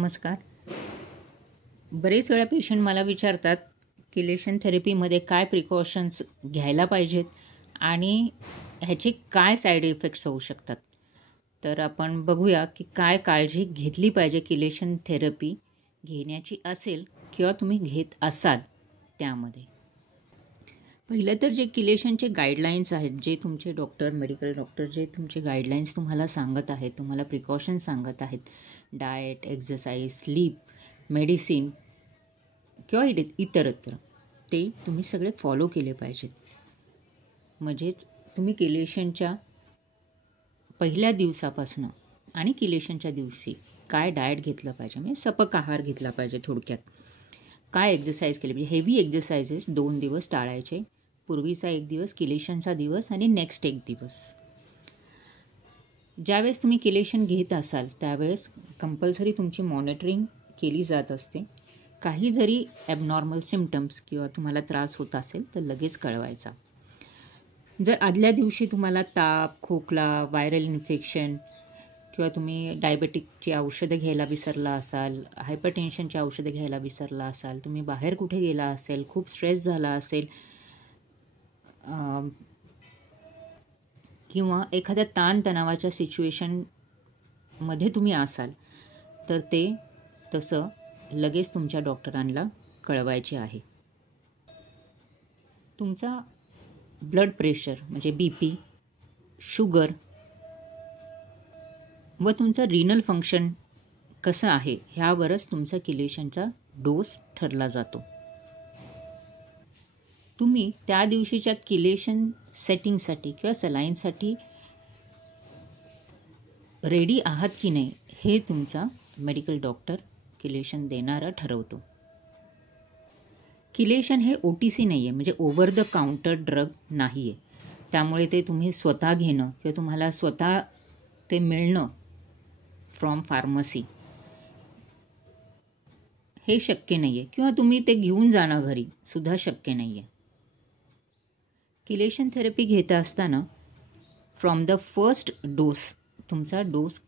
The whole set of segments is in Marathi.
नमस्कार. बरेच वेळा पेशंट मला विचारतात किलेशन थेरपीमध्ये काय प्रिकॉशन्स घ्यायला पाहिजेत आणि ह्याचे काय साईड इफेक्ट्स होऊ शकतात. तर आपण बघूया की काय काळजी घेतली पाहिजे किलेशन थेरपी घेण्याची असेल किंवा तुम्ही घेत असाल त्यामध्ये. पहिलं तर जे किलेशनचे गाईडलाईन्स आहेत, जे तुमचे डॉक्टर, मेडिकल डॉक्टर जे तुमचे गाईडलाईन्स तुम्हाला सांगत आहेत, तुम्हाला प्रिकॉशन्स सांगत आहेत, डाएट, एक्सरसाइज, स्लीप, मेडिसिन किंवा इतरत्र, ते तुम्ही सगळे फॉलो केले पाहिजेत. म्हणजेच तुम्ही किलेशनच्या पहिल्या दिवसापासून आणि किलेशनच्या दिवशी काय डाएट घेतलं पाहिजे, म्हणजे सपक आहार घेतला पाहिजे. थोडक्यात काय एक्सरसाइज केली पाहिजे. हेवी एक्सरसाइजेस 2 दिवस टाळायचे. पूर्वीचा 1 दिवस, किलेशनचा दिवस आणि नेक्स्ट 1 दिवस. ज्यावेळेस तुम्ही किलेशन घेत असाल त्यावेळेस कंपल्सरी तुमची मॉनिटरिंग केली जात असते. काही जरी ॲबनॉर्मल सिम्पटम्स किंवा तुम्हाला त्रास होत असेल तर लगेच कळवायचा. जर आदल्या दिवशी तुम्हाला ताप, खोकला, व्हायरल इन्फेक्शन किंवा तुम्ही डायबेटिकची औषधं घ्यायला विसरला असाल, हायपरटेन्शनची औषधं घ्यायला विसरला असाल, तुम्ही बाहेर कुठे गेला असेल, खूप स्ट्रेस झाला असेल किंवा एखाद्या ताणतणावाच्या सिच्युएशनमध्ये तुम्ही असाल तर ते तसं लगेच तुमच्या डॉक्टरांना कळवायचे आहे. तुमचा ब्लड प्रेशर म्हणजे BP, शुगर व तुमचं रिनल फंक्शन कसं आहे ह्यावरच तुमचा किलेशनचा डोस ठरला जातो. तुम्ही त्या दिवशीच्या किलेशन सेटिंगसाठी किंवा सलाईनसाठी रेडी आहात की नाही हे तुमचा मेडिकल डॉक्टर किलेशन देणारा ठरवतो. किलेशन हे OTC नाही आहे, म्हणजे ओव्हर द काउंटर ड्रग नाही आहे. त्यामुळे ते तुम्ही स्वतः घेणं किंवा तुम्हाला स्वतः ते मिळणं फ्रॉम फार्मसी हे शक्य नाही आहे, किंवा तुम्ही ते घेऊन जाणं घरी सुद्धा शक्य नाही आहे. किलेशन थेरपी घेत असताना फ्रॉम द फर्स्ट डोस तुमचा डोस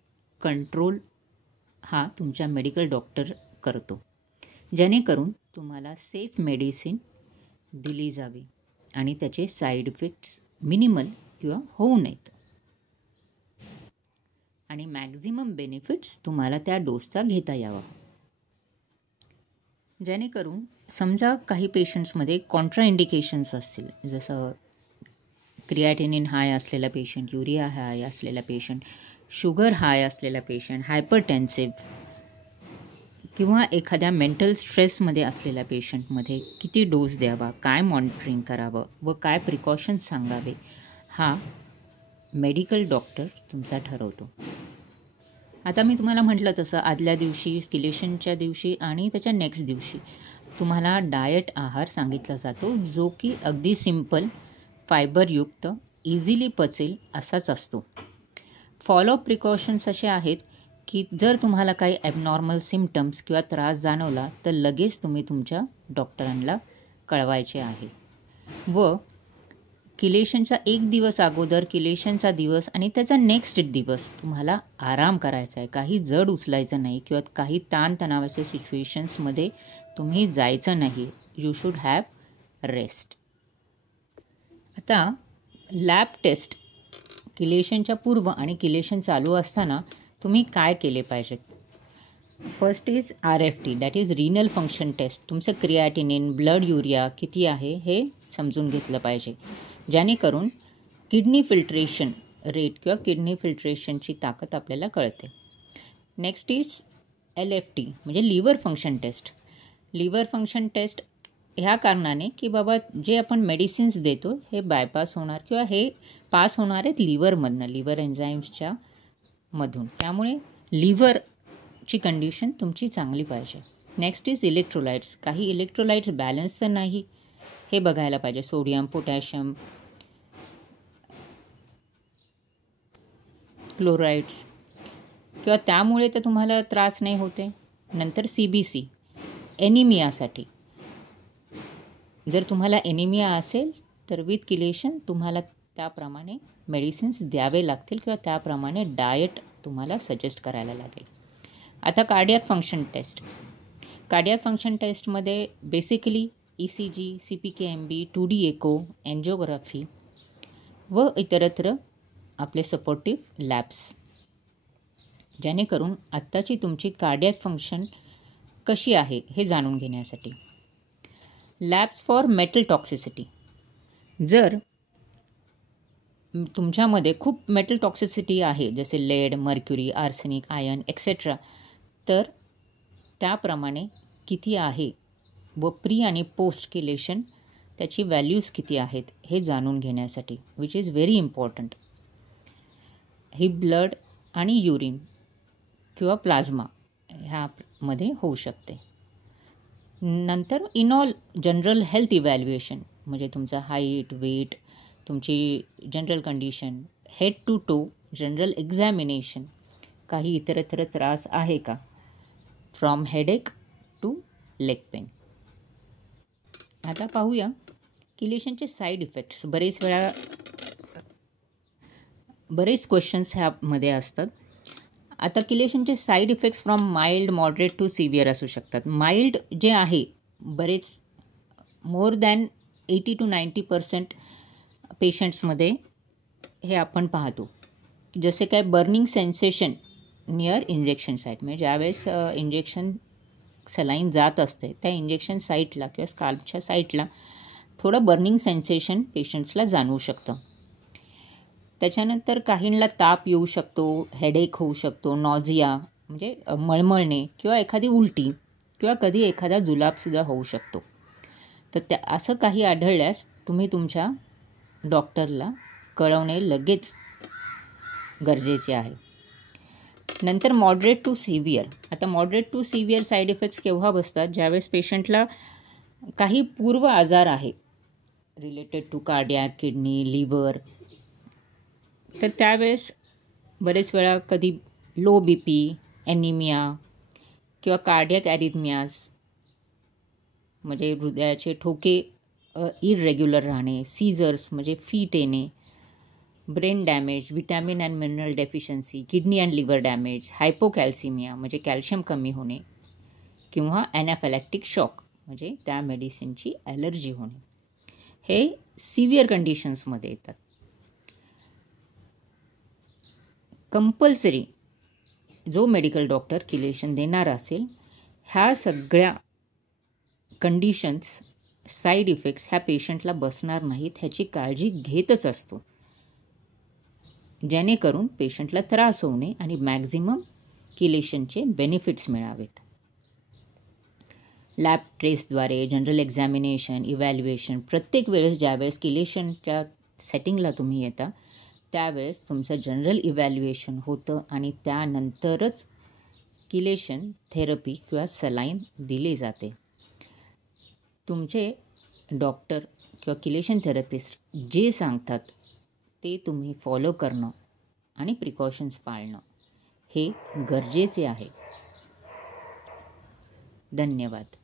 कंट्रोल हा तुमचा मेडिकल डॉक्टर करतो, जेणेकरून तुम्हाला सेफ मेडिसिन दिली जावी आणि त्याचे साईड इफेक्ट्स मिनिमल किंवा होऊ नयेत आणि मॅक्झिमम बेनिफिट्स तुम्हाला त्या डोसचा घेता यावा. जेणेकरून समजा काही पेशंट्समध्ये कॉन्ट्राइंडिकेशन्स असतील, जसं क्रिएटिनिन हाय असलेला पेशंट, युरिया हाय असलेला पेशंट, शुगर हाय असलेला पेशंट, हायपरटेन्सिव्ह किंवा एखाद्या मेंटल स्ट्रेसमध्ये असलेल्या पेशंटमध्ये किती डोस द्यावा, काय मॉनिटरिंग करावं व काय प्रिकॉशन्स सांगावे हा मेडिकल डॉक्टर तुमचा ठरवतो. आता मी तुम्हाला म्हटलं तसं आदल्या दिवशी, किलेशनच्या दिवशी आणि त्याच्या नेक्स्ट दिवशी तुम्हाला डाएट आहार सांगितला जातो, जो की अगदी सिंपल, फायबरयुक्त, इझिली पचेल असाच असतो. फॉलोअप प्रिकॉशन्स असे आहेत की जर तुम्हाला काही ॲबनॉर्मल सिम्पटम्स किंवा त्रास जाणवला तर लगेच तुम्ही तुमच्या डॉक्टरांना कळवायचे आहे. व किलेशनचा 1 दिवस अगोदर, किलेशनचा दिवस आणि त्याचा नेक्स्ट दिवस तुम्हाला आराम करायचा आहे. काही जड उचलायचं नाही किंवा काही ताणतणावाच्या सिच्युएशन्समध्ये तुम्ही जायचं नाही. You should have rest. आता लॅब टेस्ट किलेशनच्या पूर्व आणि किलेशन चालू असताना तुम्ही काय केले पाहिजेत. First is RFT, that is renal function test. तुमचं क्रिएटिनिन, ब्लड युरिया किती आहे हे समजून घेतलं पाहिजे, जेणेकरून किडनी फिल्ट्रेशन रेट किंवा किडनी फिल्ट्रेशनची ताकद आपल्याला कळते. नेक्स्ट इज LFT म्हणजे liver function test. Liver function test ह्या कारणाने की बाबा जे आपण मेडिसिन्स देतो हे बायपास होणार किंवा हे पास होणार आहेत लिव्हरमधनं, लिव्हर एन्झाईम्सच्या मधून. त्यामुळे लिव्हरची कंडिशन तुमची चांगली पाहिजे. Next is electrolytes. काही इलेक्ट्रोलाइट्स बॅलन्स तर नाही हे बघायला पाहिजे. सोडियम, पोटॅशियम, क्लोराइड्स किंवा त्यामुळे तर तुम्हाला त्रास नाही होते. नंतर CBC, एनिमियासाठी. जर तुम्हाला एनिमिया असेल तर विथ किलेशन तुम्हाला त्याप्रमाणे मेडिसिन्स द्यावे लागतील किंवा त्याप्रमाणे डाएट तुम्हाला सजेस्ट करायला लागेल. आता cardiac function test. Cardiac function टेस्टमध्ये basically ECG, CPKMB, 2D echo, angiography व इतरत्र आपले सपोर्टिव्ह लॅब्स, जेणेकरून आत्ताची तुमची कार्डियाक फंक्शन कशी आहे हे जाणून घेण्यासाठी. Labs for metal toxicity. जर तुमच्यामध्ये खूप मेटल टॉक्सिसिटी आहे, जसे lead, mercury, arsenic, iron etcetera, तर त्याप्रमाणे किती आहे व प्री आणि पोस्ट किलेशन त्याची व्हॅल्यूज किती आहेत हे जाणून घेण्यासाठी, विच इज व्हेरी इम्पॉर्टंट. ही ब्लड आणि युरिन किंवा प्लाझ्मा ह्यामध्ये होऊ शकते. नंतर in all general health evaluation, म्हणजे तुमचा हाईट, वेट, तुमची general condition, head to toe general examination, काही इतरत्र त्रास आहे का, from headache to leg pain. आता पाहूया किलेशनचे साईड इफेक्ट्स. बरेच क्वेश्चन्स ह्यामध्ये असतात. आता किलेशनचे side effects from mild, moderate to severe असू शकतात. माइल्ड जे आहे, बरेच मोर दॅन 80 to 90% पेशंट्समध्ये हे आपण पाहतो. जसे काय burning sensation near injection site, म्हणजे ज्यावेळेस इंजेक्शन सलाईन जात असते त्या इंजेक्शन साईटला किंवा स्काल्पच्या साईटला थोडं बर्निंग सेन्सेशन पेशंट्सला जाणवू शकतं. त्याच्यानंतर काहींना ताप येऊ शकतो, हेडेक होऊ शकतो, नॉझिया म्हणजे मळमळणे किंवा एखादी उलटी किंवा कधी एखादा जुलाबसुद्धा होऊ शकतो. तर असं काही आढळल्यास तुम्ही तुमच्या डॉक्टरला कळवणे लगेच गरजेचे आहे. नंतर मॉडरेट टू सिव्हिअर. आता moderate to severe side effects केव्हा बसतात, ज्यावेळेस पेशंटला काही पूर्व आजार आहे related to cardiac, kidney, liver, तर त्यावेळेस बरेच वेळा कधी लो BP, ॲनिमिया किंवा कार्डियाक ॲरिथमियाज, म्हणजे हृदयाचे ठोके इररेग्युलर राहणे, सीझर्स म्हणजे फीट येणे, brain damage, vitamin and mineral deficiency, kidney and liver damage, hypocalcaemia म्हणजे कॅल्शियम कमी होणे, किंवा ॲनाफॅलॅक्टिक शॉक म्हणजे त्या मेडिसिनची ॲलर्जी होणे, हे सिव्हिअर कंडिशन्समध्ये येतात. कंपल्सरी जो मेडिकल डॉक्टर किलेशन देणार असेल, ह्या सगळ्या कंडिशन्स, साईड इफेक्ट्स ह्या पेशंटला बसणार नाहीत ह्याची काळजी घेतच असतो, जेणेकरून पेशंटला त्रास होऊ नये आणि मॅक्झिमम किलेशनचे बेनिफिट्स मिळावेत. लॅब टेस्टद्वारे जनरल एक्झॅमिनेशन, इव्हॅल्युएशन, प्रत्येक वेळेस ज्यावेळेस किलेशनच्या सेटिंगला तुम्ही येता त्यावेळेस तुमचं जनरल इव्हॅल्युएशन होतं आणि त्यानंतरच किलेशन थेरपी किंवा सलाईन दिली जाते. तुमचे डॉक्टर किंवा किलेशन थेरपिस्ट जे सांगतात ते तुम्ही फॉलो करणं आणि प्रिकॉशन्स पाळणं हे गरजेचे आहे. धन्यवाद.